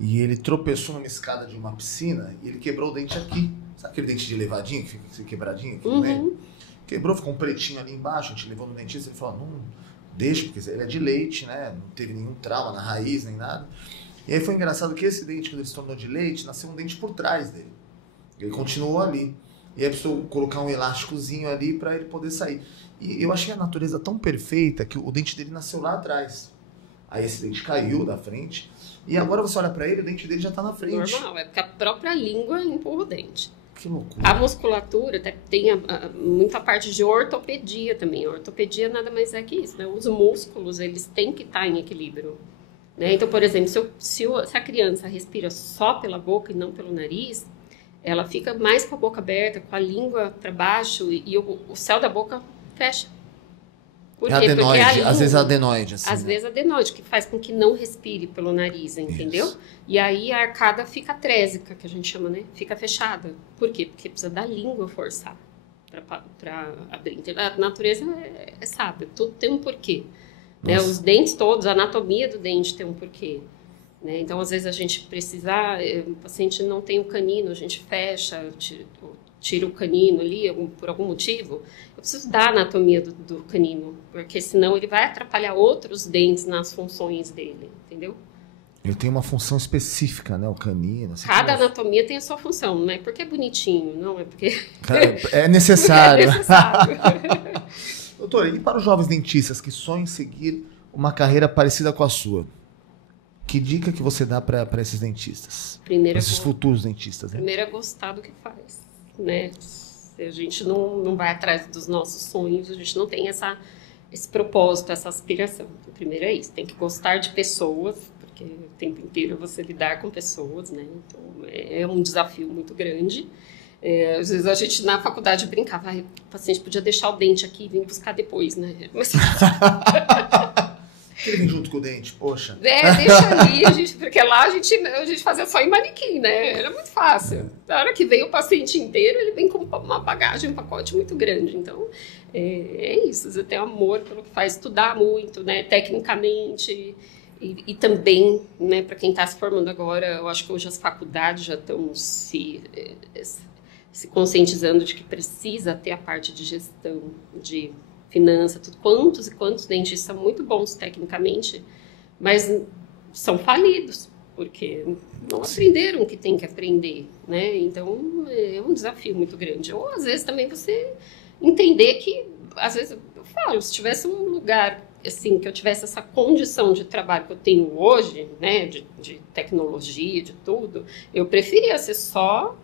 e ele tropeçou numa escada de uma piscina e ele quebrou o dente aqui. Sabe aquele dente de levadinho, que fica assim, quebradinho aqui no meio? Quebrou, ficou um pretinho ali embaixo, a gente levou no dentista, ele falou, não, deixa, porque ele é de leite, né? Não teve nenhum trauma na raiz, nem nada. E aí foi engraçado que esse dente, quando ele se tornou de leite, nasceu um dente por trás dele. Ele continuou ali. E aí precisou colocar um elásticozinho ali para ele poder sair. E eu achei a natureza tão perfeita que o dente dele nasceu lá atrás. Aí esse dente caiu da frente. E agora você olha para ele, o dente dele já está na frente. Normal, é porque a própria língua empurra o dente. Que loucura. A musculatura tem muita parte de ortopedia também. A ortopedia nada mais é que isso, né? Os músculos, eles têm que estar em equilíbrio. Né? Então, por exemplo, se a criança respira só pela boca e não pelo nariz, ela fica mais com a boca aberta, com a língua para baixo e o céu da boca fecha. Por É quê? Porque adenoide, a língua, às vezes é adenoide. Assim, às vezes adenoide, que faz com que não respire pelo nariz, entendeu? Isso. E aí a arcada fica trésica, que a gente chama, né? Fica fechada. Por quê? Porque precisa da língua forçar para abrir. Então, a natureza é sábia, tudo tem um porquê. Né? Os dentes todos, a anatomia do dente tem um porquê. Né? Então, às vezes a gente precisa, o paciente não tem o canino, a gente fecha, tira o canino ali por algum motivo. Eu preciso dar a anatomia do canino, porque senão ele vai atrapalhar outros dentes nas funções dele, entendeu? Ele tem uma função específica, né? O canino. Assim, Cada anatomia tem a sua função, não é porque é bonitinho, não é porque... É necessário. É necessário. Doutora, e para os jovens dentistas que sonham em seguir uma carreira parecida com a sua, que dica que você dá para esses dentistas? Primeiro, esses futuros dentistas, né? Primeiro é gostar do que faz, né? Se a gente não vai atrás dos nossos sonhos, a gente não tem esse propósito, essa aspiração. Então, primeiro é isso, tem que gostar de pessoas, porque o tempo inteiro você lidar com pessoas, né? Então, é um desafio muito grande. Às vezes a gente na faculdade brincava, o paciente podia deixar o dente aqui e vir buscar depois, né? Mas... Ele vem junto com o dente, poxa. Deixa ali, porque lá a gente fazia só em manequim, né? Era muito fácil. Na hora que vem o paciente inteiro, ele vem com uma bagagem, um pacote muito grande. Então, é isso, você tem amor pelo que faz, estudar muito, né? Tecnicamente. E também, né, para quem está se formando agora, eu acho que hoje as faculdades já estão se conscientizando de que precisa ter a parte de gestão, de finança, tudo. Quantos e quantos dentistas são muito bons tecnicamente, mas são falidos, porque não aprenderam o que tem que aprender, né? Então, é um desafio muito grande. Ou, às vezes, também você entender que, às vezes, eu falo, se tivesse um lugar, assim, que eu tivesse essa condição de trabalho que eu tenho hoje, né, de tecnologia, de tudo, eu preferia ser só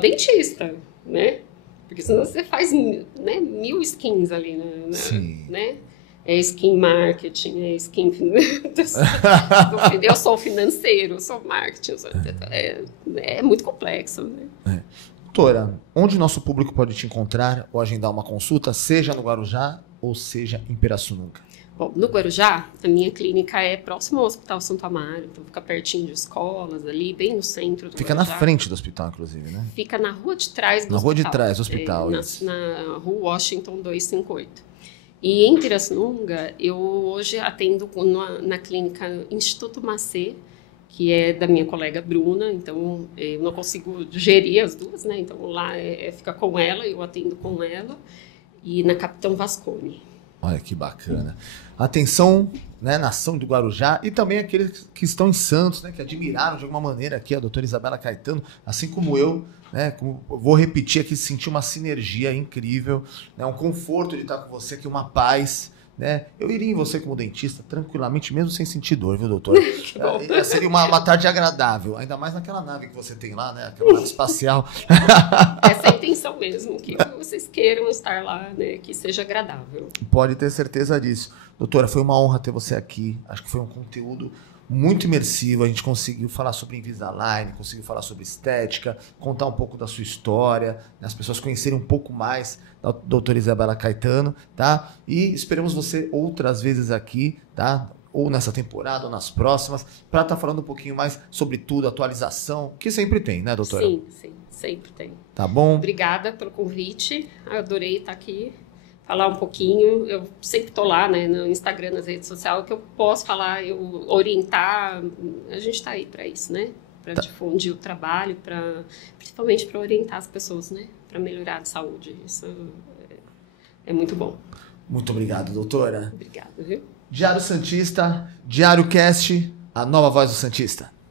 dentista, né? Porque senão você faz, né, 1000 skins ali, né? É skin marketing, é skin... eu sou financeiro, eu sou marketing, é muito complexo, né? Doutora, onde nosso público pode te encontrar ou agendar uma consulta, seja no Guarujá ou seja em Pirassununga? Bom, no Guarujá, a minha clínica é próximo ao Hospital Santo Amaro, então fica pertinho de escolas, ali, bem no centro do Fica Guarujá. na frente do hospital, inclusive, né? Fica na rua de trás do hospital. Na rua de trás do hospital, na rua Washington 258. E em Pirassununga, eu hoje atendo na clínica Instituto Macê, que é da minha colega Bruna, então eu não consigo gerir as duas, né? Então lá fica com ela, eu atendo com ela, e na Capitão Vasconi. Olha que bacana. Atenção, né, nação do Guarujá e também aqueles que estão em Santos, né, que admiraram de alguma maneira aqui a doutora Isabela Caetano, assim como eu, né, vou repetir aqui, senti uma sinergia incrível, né, um conforto de estar com você aqui, uma paz, né? Eu iria em você como dentista tranquilamente, mesmo sem sentir dor, viu, doutora? Seria uma tarde agradável, ainda mais naquela nave que você tem lá, né, aquela nave espacial. Essa é a intenção mesmo, que vocês queiram estar lá, né, que seja agradável. Pode ter certeza disso. Doutora, foi uma honra ter você aqui, acho que foi um conteúdo muito imersivo, a gente conseguiu falar sobre Invisalign, conseguiu falar sobre estética, contar um pouco da sua história, né, as pessoas conhecerem um pouco mais da doutora Isabela Caetano, tá? E esperamos você outras vezes aqui, tá? Ou nessa temporada, ou nas próximas, para estar falando um pouquinho mais sobre tudo, atualização, que sempre tem, né, doutora? Sim, sempre tem. Tá bom? Obrigada pelo convite, adorei estar aqui, falar um pouquinho. Eu sempre estou lá, né, no Instagram, nas redes sociais, o que eu posso falar, eu orientar, a gente está aí para isso, né? Para difundir o trabalho, principalmente para orientar as pessoas, né? Para melhorar a saúde. Isso é muito bom. Muito obrigado, doutora. Obrigada, viu? Diário Santista, Diário Cast, a nova voz do Santista.